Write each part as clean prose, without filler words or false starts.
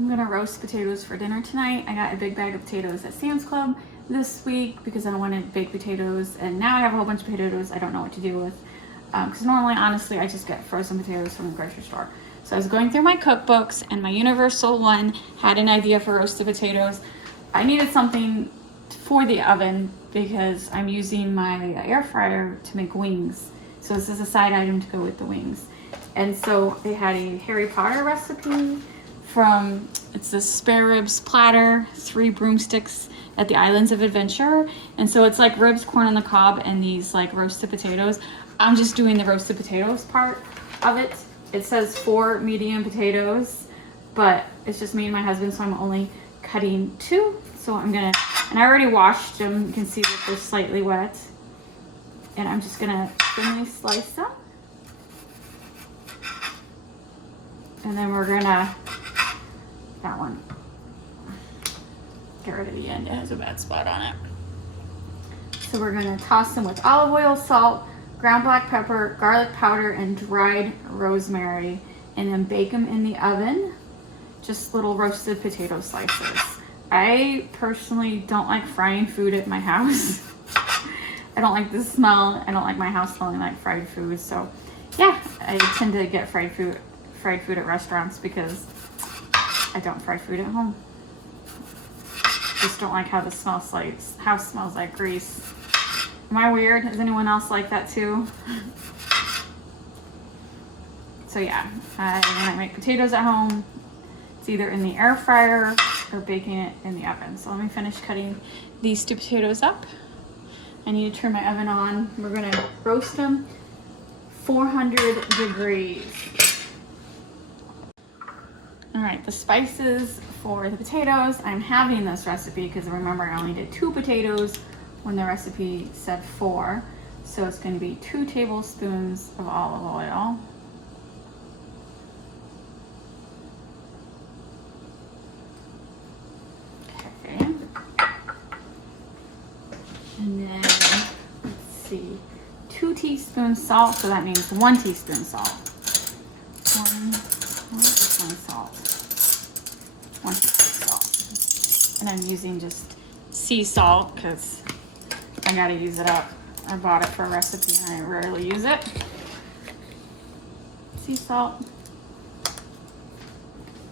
I'm gonna roast potatoes for dinner tonight. I got a big bag of potatoes at Sam's Club this week because I wanted baked potatoes, and now I have a whole bunch of potatoes I don't know what to do with. Because normally, honestly, I just get frozen potatoes from the grocery store. So I was going through my cookbooks, and my Universal one had an idea for roasted potatoes. I needed something for the oven because I'm using my air fryer to make wings. So this is a side item to go with the wings. And so they had a Harry Potter recipe from, it's the spare ribs platter, 3 broomsticks at the Islands of Adventure. And so it's like ribs, corn on the cob, and these like roasted potatoes. I'm just doing the roasted potatoes part of it. It says 4 medium potatoes, but it's just me and my husband, so I'm only cutting 2. So I'm gonna, and I already washed them. You can see that they're slightly wet. And I'm just gonna thinly slice them. And then we're gonna, that one, get rid of the end, it has a bad spot on it. So we're gonna toss them with olive oil, salt, ground black pepper, garlic powder, and dried rosemary, and then bake them in the oven, just little roasted potato slices. I personally don't like frying food at my house. I don't like the smell. I don't like my house smelling like fried food. So yeah, I tend to get fried food at restaurants because I don't fry food at home. Just don't like how the house smells like grease. Am I weird? Is anyone else like that too? So yeah, when I make potatoes at home, it's either in the air fryer or baking it in the oven. So let me finish cutting these 2 potatoes up. I need to turn my oven on. We're gonna roast them 400 degrees. All right, the spices for the potatoes. I'm having this recipe because remember I only did 2 potatoes when the recipe said 4. So it's going to be 2 tablespoons of olive oil. Okay. And then, let's see, 2 teaspoons salt, so that means 1 teaspoon salt. One teaspoon salt. 1 teaspoon salt. And I'm using just sea salt because I gotta use it up. I bought it for a recipe and I rarely use it. Sea salt.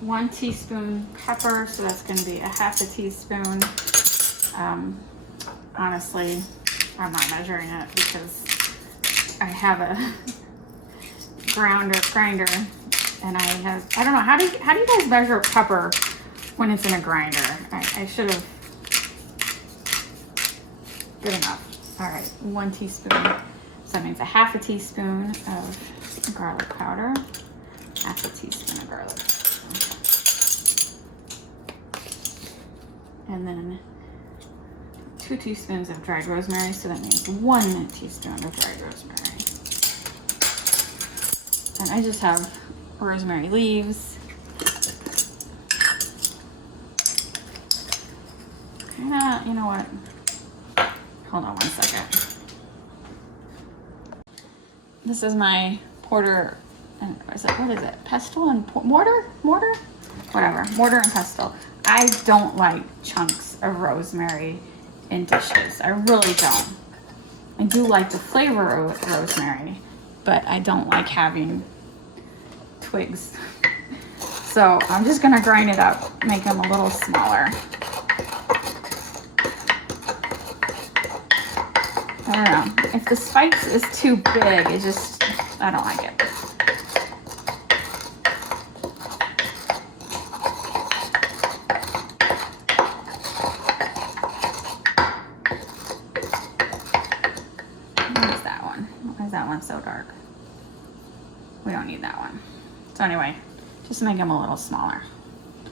1 teaspoon pepper, so that's gonna be 1/2 teaspoon. Honestly, I'm not measuring it because I have a grinder, and I don't know, how do you guys measure pepper when it's in a grinder? I should have. Good enough. All right, 1 teaspoon. So that means 1/2 teaspoon of garlic powder, 1/2 teaspoon of garlic. And then 2 teaspoons of dried rosemary. So that means 1 teaspoon of dried rosemary. And I just have rosemary leaves. You know what? Hold on 1 second. This is my porter, and what is it? Pestle and mortar? Whatever, mortar and pestle. I don't like chunks of rosemary in dishes. I really don't. I do like the flavor of rosemary, but I don't like having twigs. So I'm just gonna grind it up, make them a little smaller. I don't know. If the spice is too big, I don't like it. Where's that one? Why is that one so dark? We don't need that one. So anyway, just make them a little smaller.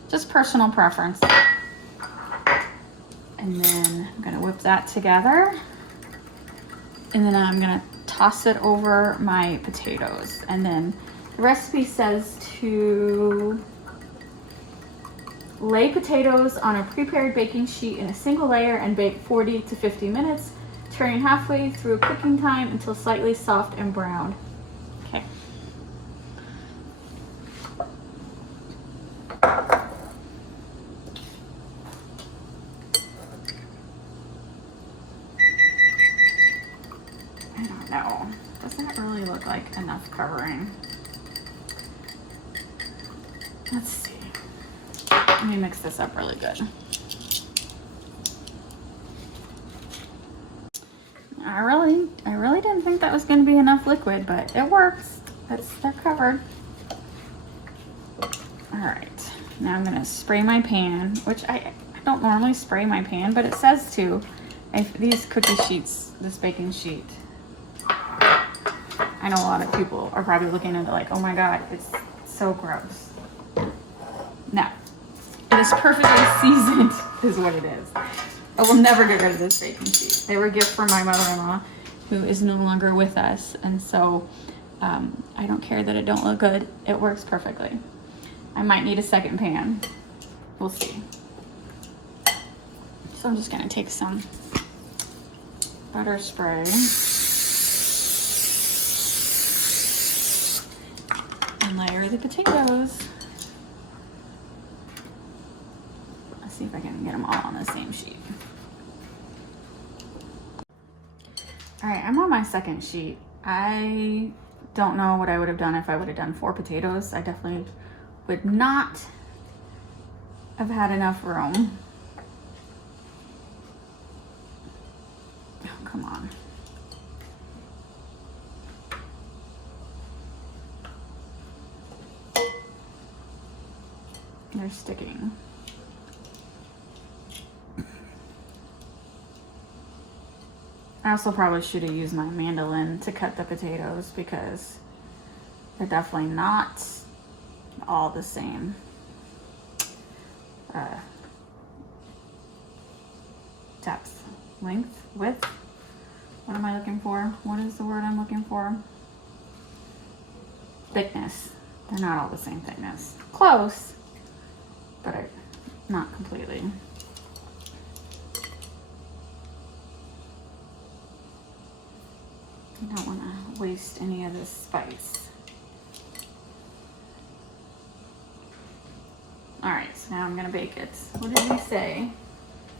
Just personal preference. And then I'm gonna whip that together. And then I'm gonna toss it over my potatoes. And then the recipe says to lay potatoes on a prepared baking sheet in a single layer and bake 40 to 50 minutes, turning halfway through cooking time until slightly soft and brown. Okay. look like enough covering. Let's see. Let me mix this up really good. I really didn't think that was going to be enough liquid, but it works. They're covered. All right, now I'm gonna spray my pan, which I don't normally spray my pan, but it says to. These cookie sheets, this baking sheet, I know a lot of people are probably looking at it like, oh my God, it's so gross. No, it is perfectly seasoned is what it is. I will never get rid of this baking sheet. They were a gift from my mother-in-law, who is no longer with us, and so I don't care that it don't look good. It works perfectly. I might need a second pan. We'll see. So I'm just gonna take some butter spray and layer the potatoes. Let's see if I can get them all on the same sheet. All right, I'm on my second sheet. I don't know what I would have done if I would have done 4 potatoes. I definitely would not have had enough room. Oh, come on. They're sticking. I also probably should have used my mandolin to cut the potatoes because they're definitely not all the same depth, length, width. What am I looking for? What is the word I'm looking for? Thickness. They're not all the same thickness. Close, but not completely. I don't want to waste any of this spice. All right, so now I'm gonna bake it. What did we say?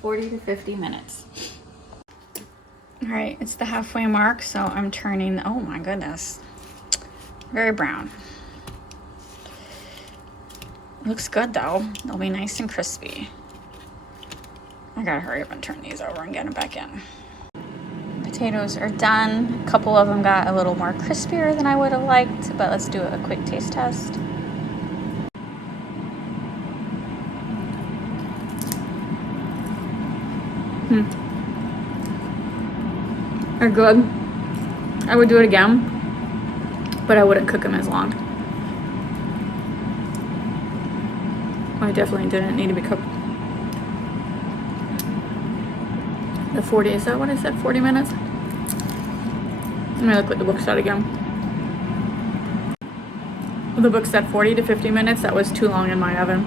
40 to 50 minutes. All right, it's the halfway mark, so I'm turning, oh my goodness. Very brown. Looks good though. They'll be nice and crispy. I gotta hurry up and turn these over and get them back in. Potatoes are done. A couple of them got a little more crispier than I would have liked, but let's do a quick taste test. They're good. I would do it again, but I wouldn't cook them as long. I definitely didn't need to be cooked. The 40, is that what I said? 40 minutes? Let me look what the book said again. The book said 40 to 50 minutes. That was too long in my oven.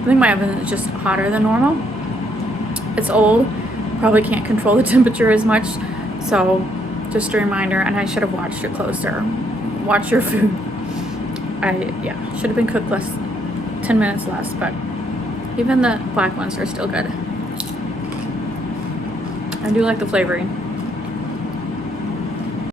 I think my oven is just hotter than normal. It's old. Probably can't control the temperature as much. So just a reminder, and I should have watched it closer. Watch your food. Should have been cooked 10 minutes less, but even the black ones are still good. I do like the flavoring.